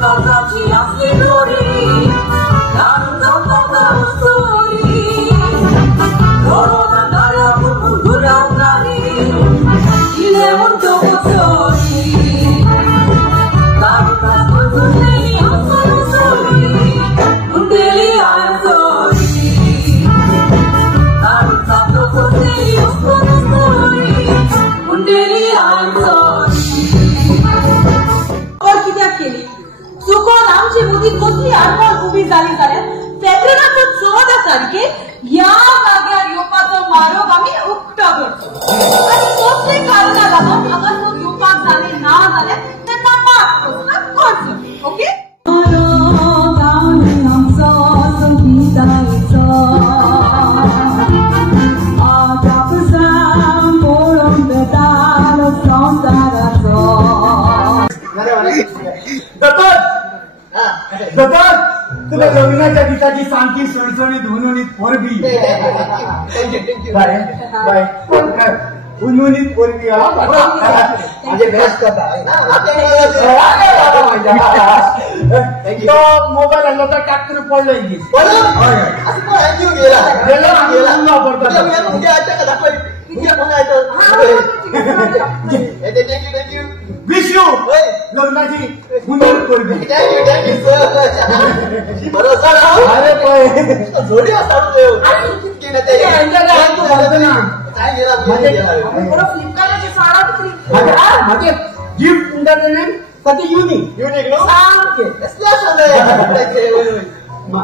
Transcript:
काळजाची असली दोरी नारून जाता सोरी कोरोना नाऱ्या म्हणून गुलावणारी तिने म्हणतो सोरी नारून बसुनी हसून सोरी मुंडेली आय सोरी नारून जातो बसुनी हसून सोरी मुंडेली आय सोरी कित्याक केली चुकोन आमची मुदी कसली आडवण उबी जाली जाल्यार फेब्रुवारीचो 14 तारखेक ह्या जाग्यार येवपाचो मारोग आमी उक्तो करतो आनी कसली कारणां लागून अगर तो येवपाक जालें ना जाल्यार तेन्ना माफ करचो ओके तुला लग्नाच्या दिवसाची सांगती सणसणीत हुनहुनीत पोरबी बाय हुनहुनीत पोरबी माझे बेस्ट तो मोबाईल आणला तर टाकून पडलो विश यू लग्नाची हुनहुनीत पोरबी अरे जोडी माझे गिफ्ट इंटरटेनमेंट कधी युनिक नो